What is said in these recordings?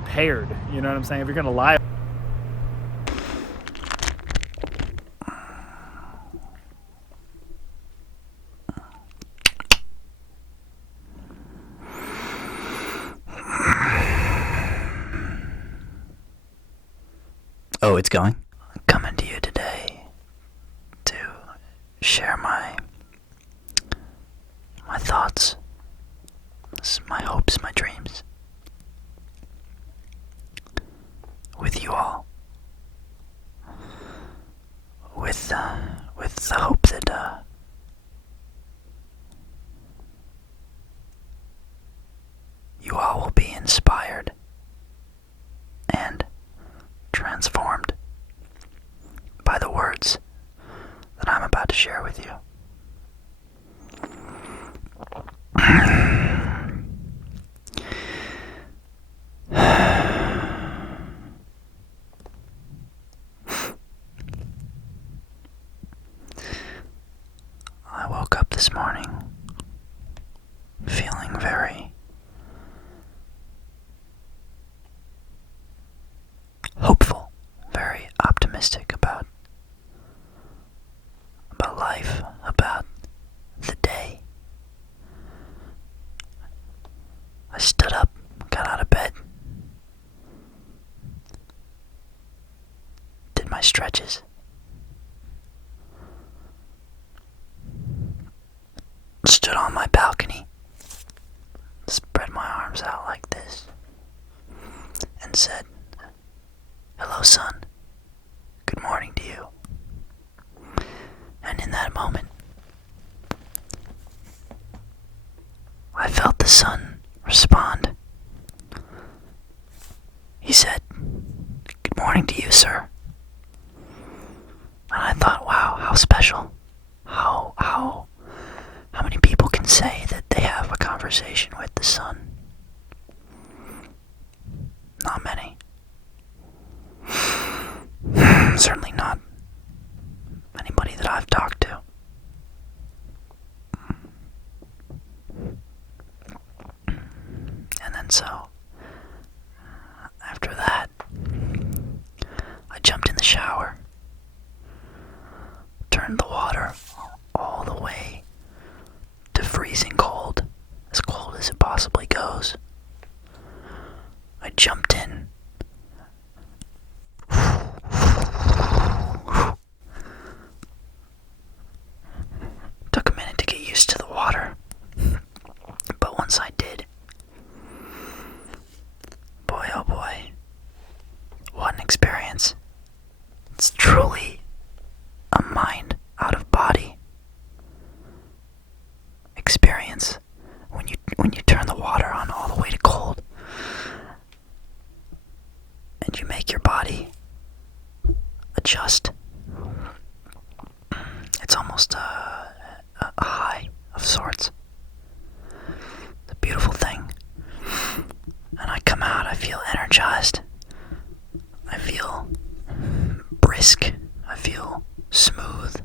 prepared. You know what I'm saying? If you're gonna lie. Oh, it's going? I'm coming to you today to share my thoughts, my hopes, my dreams with you all. With the hope that you all will be inspired and transformed by the words that I'm about to share with you. I woke up this morning feeling very hopeful, very optimistic about life, about the day. I stood up, got out of bed, did my stretches, stood on my balcony, spread my arms out like this, and said, "Hello, sun. Good morning to you." And in that moment, I felt the sun respond. He said, "Good morning to you, sir." And I thought, wow, how special. How many people can say that they have a conversation with the sun? Not many. Certainly not anybody that I've talked to. And then so, after that, I jumped in the shower, turned the water all the way to freezing cold as it possibly goes. I jumped in. Took a minute to get used to the water, but once I did, boy oh boy, what an experience. It's truly a mind out of body experience when you turn the water on all the way to cold and you make your body adjust. It's almost a high of sorts. It's a beautiful thing. And I come out, I feel energized. I feel brisk. I feel smooth.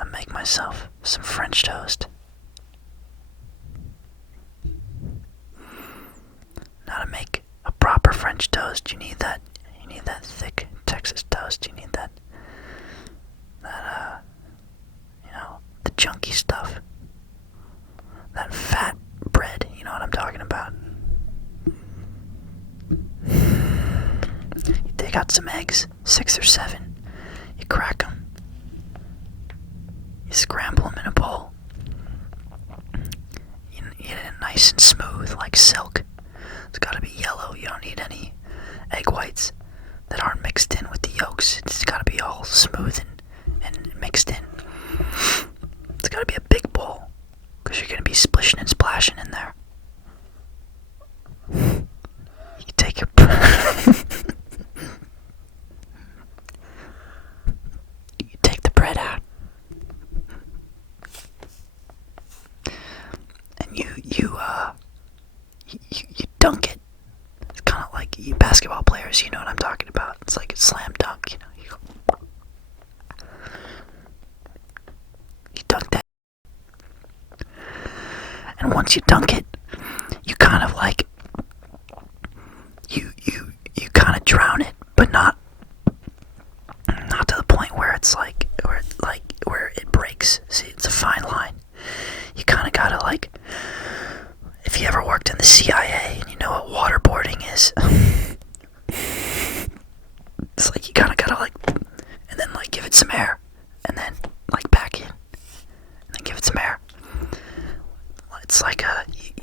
I make myself some French toast. Now, to make a proper French toast, you need that thick Texas toast. You need that the chunky stuff. That fat bread, you know what I'm talking about. You take out some eggs, 6 or 7. You crack them. You scramble them in a bowl. You get it nice and smooth, like silk. It's gotta be yellow. You don't need any egg whites that aren't mixed in with the yolks. It's gotta be all smooth and mixed in. It's gotta be a big bowl, because you're gonna be splishing and splashing in there. You take your you take the bread out, and you dunk it. It's kind of like you basketball players, you know what I'm talking about. It's like a slam dunk, you know. You dunk that then once you dunk it, you kind of like you kind of drown it, but not to the point where it's like where it breaks. See, it's a fine line. You kind of gotta like, if you ever worked in the CIA and you know what waterboarding is, it's like you kind of gotta like, and then like give it some air, and then like back in, and then give it some air. It's like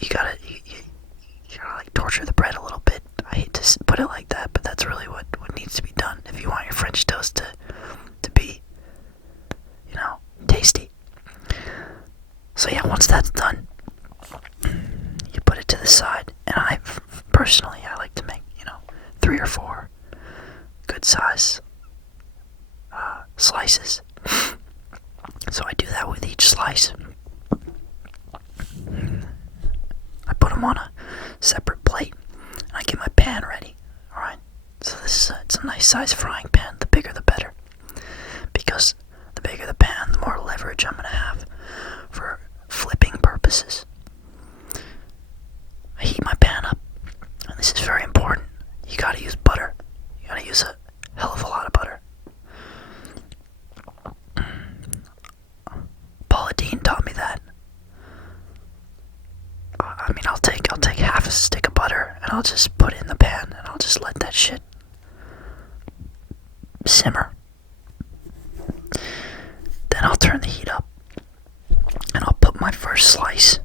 you gotta like torture the bread a little bit. I hate to put it like that, but that's really what needs to be done if you want your French toast to be, you know, tasty. So yeah, once that's done, you put it to the side, and I like to make, 3 or 4 good size slices. So I do that with each slice. I put them on a separate plate, and I get my pan ready. Alright, so it's a nice size frying pan. The bigger the better, because the bigger the pan, the more leverage I'm going to have for flipping purposes. I heat my pan up, and this is very important. You gotta use butter. You gotta use a hell of a lot of butter. Paula Deen taught me that. I mean, I'll take half a stick of butter, and I'll just put it in the pan, and I'll just let that shit simmer. Then I'll turn the heat up, and I'll put my first slice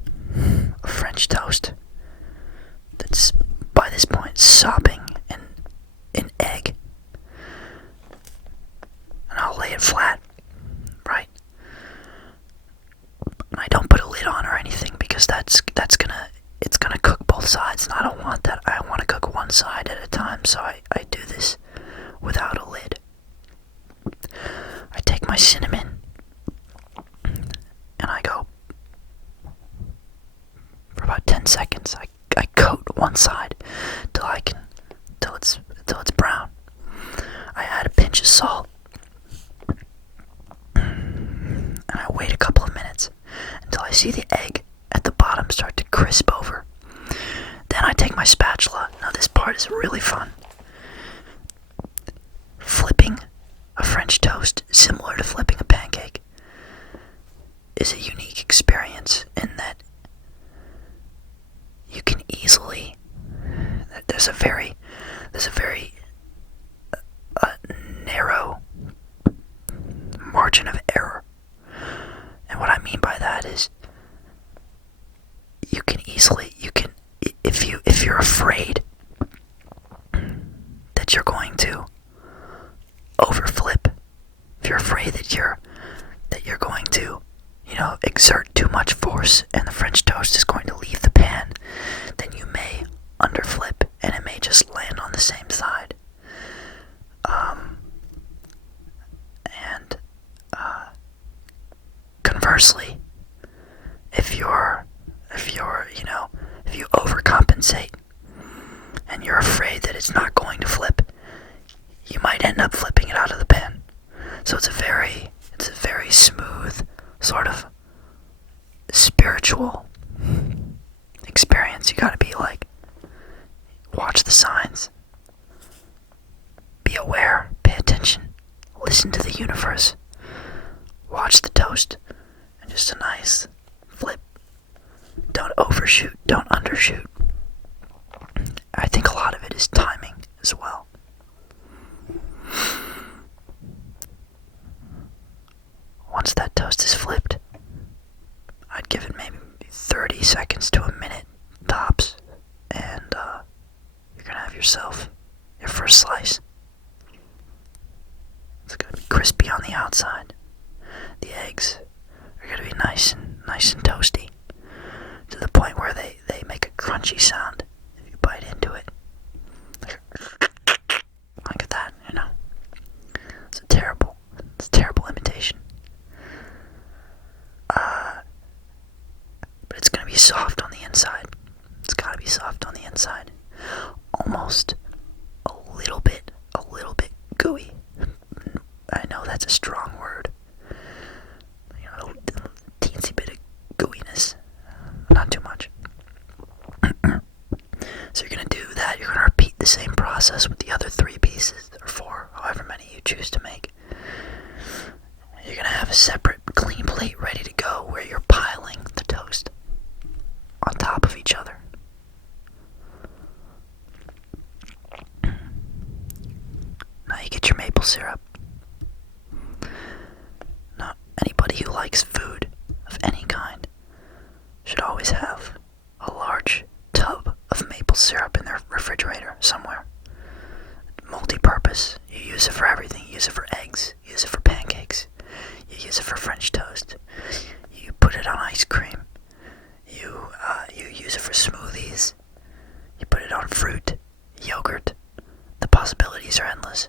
of French toast that's by this point sopping in egg, and I'll lay it flat, right? And I don't put a lid on or anything, because it's gonna cook both sides, and I don't want that. I want to cook one side at a time, so I do this without a lid. I take my cinnamon, and I go for about 10 seconds. I coat one side till it's brown. I add a pinch of salt, and I wait a couple of minutes until I see the egg at the bottom start to crisp over. Then I take my spatula. Now this part is really fun. Flipping a French toast, similar to flipping a pancake, is a unique experience in that you can easily, there's a very narrow margin of error. And what I mean by that is if you're afraid that you're going to overflip, if you're afraid that you're going to, exert too much force and the French toast is going to leave the pan, then you may underflip and it may just land on the same side. Conversely, if you overcompensate and you're afraid that it's not going to flip, you might end up flipping it out of the pan. So it's a very smooth, sort of spiritual experience. You gotta be like, watch the signs, be aware, pay attention, listen to the universe, watch the toast, and just a nice flip. Don't overshoot, don't undershoot. I think a lot of it is timing as well. Once that toast is flipped, I'd give it maybe 30 seconds to a minute tops, and you're gonna have yourself your first slice. It's gonna be crispy on the outside. The eggs are gonna be nice and toasty, to the point where they make a crunchy sound if you bite into it. Look at that, It's a terrible imitation. But it's gonna be soft on the inside. It's gotta be soft on the inside. Almost a little bit gooey. I know that's a strong word. A teensy bit of gooiness. Not too much. plate ready to go where you're piling the toast on top of each other. Now you get your maple syrup. Now, anybody who likes food of any kind should always have a large tub of maple syrup in their refrigerator somewhere. Multi-purpose. You use it for everything. You use it for eggs. You use it for pancakes. You use it for French toast. You put it on ice cream. You use it for smoothies. You put it on fruit, yogurt. The possibilities are endless.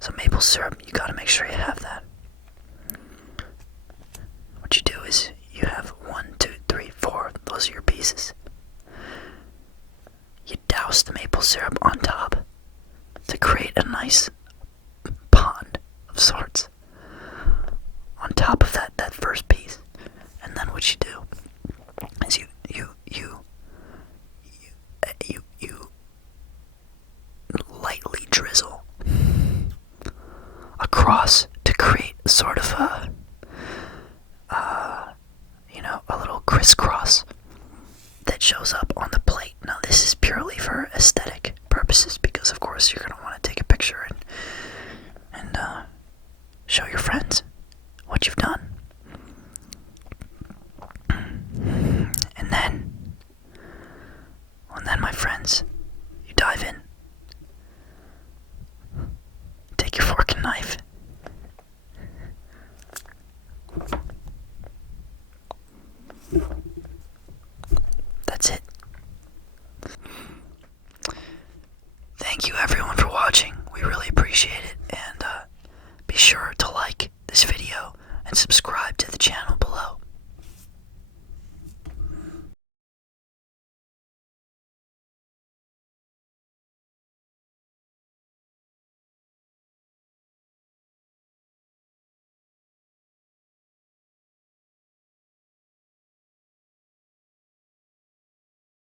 So maple syrup, you gotta make sure you have that. What you do is you have 1, 2, 3, 4. Those are your pieces. You douse the maple syrup on top to create a nice pond of sorts on top of that first piece. And then what you do is you lightly drizzle across to create sort of a little crisscross that shows up on the plate. Now this is purely for aesthetic purposes because of course you're going to want to take a picture and show your friends what you've done. And then my friends, you dive in. Take your fork and knife. That's it. Thank you everyone for watching. We really appreciate it. And be sure to like this video and subscribe